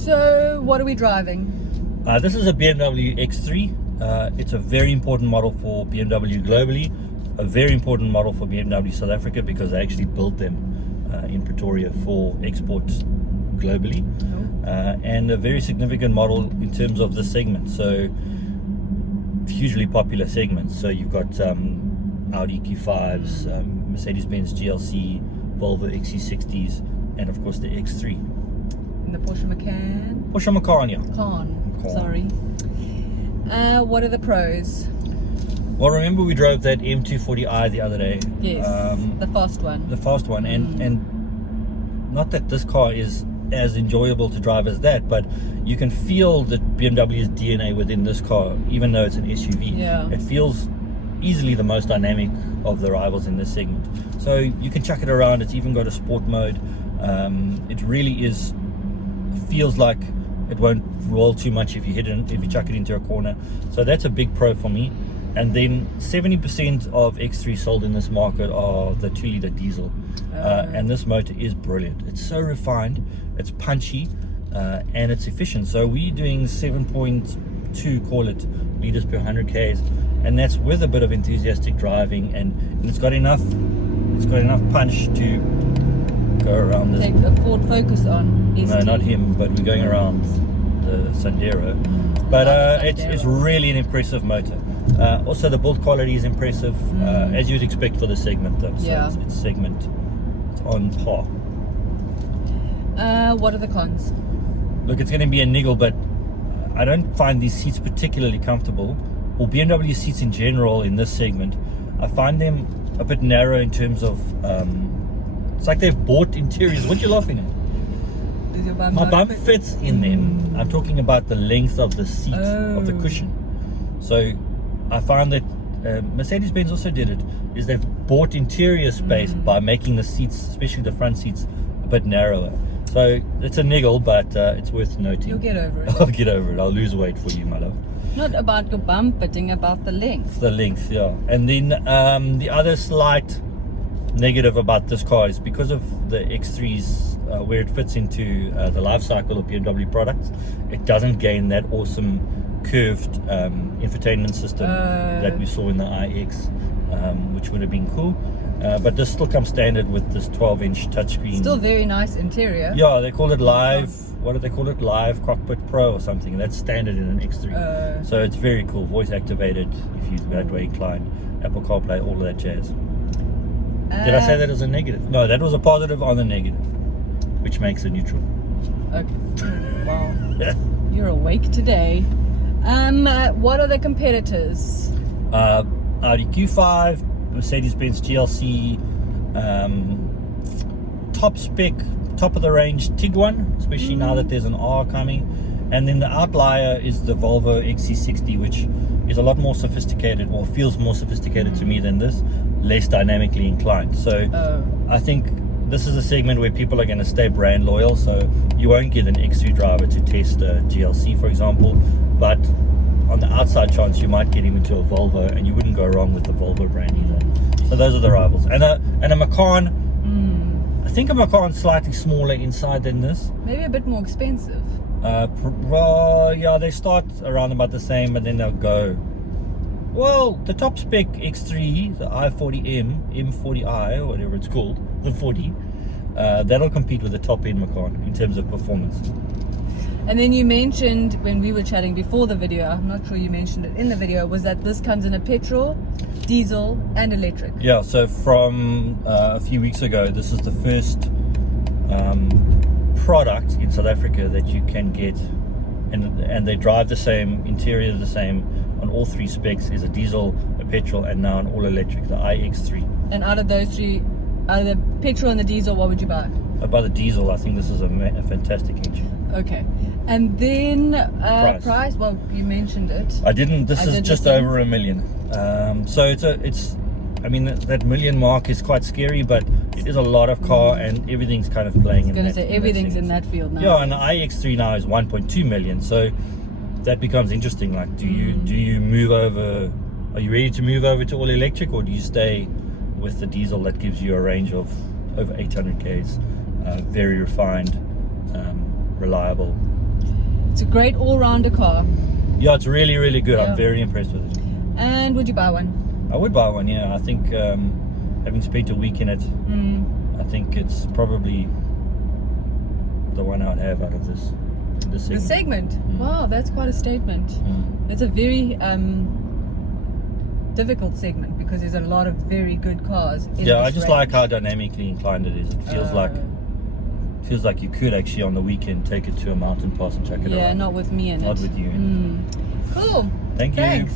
So what are we driving? This is a BMW X3. It's a very important model for BMW globally, a very important model for BMW South Africa because they actually built them in Pretoria for export globally, and a very significant model in terms of the segment. So hugely popular segments. So you've got Audi Q5s, Mercedes-Benz GLC, Volvo XC60s, and of course the X3. And the Porsche Macan? Porsche Macan, yeah. Macan. Sorry. What are the pros? Well, remember we drove that M240i the other day. Yes, the fast one. The fast one, and not that this car is as enjoyable to drive as that, but you can feel the BMW's DNA within this car, even though it's an SUV. Yeah. It feels easily the most dynamic of the rivals in this segment. So you can chuck it around. It's even got a sport mode. It really feels like it won't roll too much if you hit it, if you chuck it into a corner. So that's a big pro for me. And then 70% of X3 sold in this market are the 2-liter diesel. And this motor is brilliant. It's so refined, it's punchy, and it's efficient. So we're doing 7.2, call it, liters per 100 Ks, and that's with a bit of enthusiastic driving, and it's got enough punch to go around this. Take the Ford Focus on. No, not him, but we're going around the Sandero. But it's really an impressive motor. Also the build quality is impressive, as you'd expect for the segment though. So yeah. it's segment, it's on par. What are the cons? Look, it's going to be a niggle, but I don't find these seats particularly comfortable, or BMW seats in general in this segment. I find them a bit narrow in terms of, it's like they've bought interiors. What are you laughing at? Does your bum My not bum fit? fits in them. I'm talking about the length of the seat, of the cushion. So I found that Mercedes-Benz also did it, is they've bought interior space by making the seats, especially the front seats, a bit narrower. So it's a niggle, but it's worth noting. You'll get over it. I'll get over it. I'll lose weight for you, my love. Not about your bum fitting, about the length. The length, yeah. And then the other slight negative about this car is because of the X3's where it fits into the life cycle of BMW products, it doesn't gain that awesome curved infotainment system that we saw in the iX, which would have been cool. But this still comes standard with this 12-inch touchscreen. Still very nice interior. Yeah, they call it Live. What do they call it? Live Cockpit Pro or something. That's standard in an X3. So it's very cool. Voice activated if you're that way inclined. Apple CarPlay, all of that jazz. Did I say that as a negative? No, that was a positive on the negative, which makes a neutral. Okay. Wow. You're awake today. What are the competitors? Audi Q5, Mercedes-Benz GLC, top spec, top of the range Tiguan, especially now that there's an R coming, and then the outlier is the Volvo XC60, which is a lot more sophisticated, or feels more sophisticated to me than this, less dynamically inclined. So I think this is a segment where people are going to stay brand loyal, so you won't get an X3 driver to test a GLC, for example, but on the outside chance you might get him into a Volvo, and you wouldn't go wrong with the Volvo brand either. So those are the rivals. And a Macan, I think a Macan's slightly smaller inside than this. Maybe a bit more expensive. Well, yeah, they start around about the same, but then they'll go, well, the top spec X3, the i40M, M40i, or whatever it's called, the 40, that'll compete with the top end Macan in terms of performance. And then you mentioned, when we were chatting before the video, I'm not sure you mentioned it in the video, was that this comes in a petrol, diesel and electric. Yeah, so from a few weeks ago, this is the first product in South Africa that you can get, and they drive the same, interior the same on all three specs, is a diesel, a petrol, and now an all electric, the iX3. And out of those three, out of the petrol and the diesel, what would you buy? I'd buy the diesel. I think this is a fantastic engine. Okay. And then price, well, you mentioned it. I didn't. This is just over $1 million. So it's I mean, that million mark is quite scary, but it is a lot of car, and everything's kind of playing in that. I was going to say, everything's in that field now. Yeah, and the iX3 now is 1.2 million. So that becomes interesting. Like, do you move over? Are you ready to move over to all electric, or do you stay with the diesel that gives you a range of over 800 Ks? Very refined, reliable, It's a great all-rounder car. Yeah, it's really, really good. Yeah. I'm very impressed with it. And would you buy one? I would buy one, yeah. I think having spent a week in it, I think it's probably the one I'd have out of this segment. The segment? Wow, that's quite a statement. It's a very difficult segment because there's a lot of very good cars in Yeah, this I just range. like how dynamically inclined it is. It feels like you could actually on the weekend take it to a mountain pass and check it out. Yeah, not with me in it. Not with you in Cool. it. Thank you. Thanks.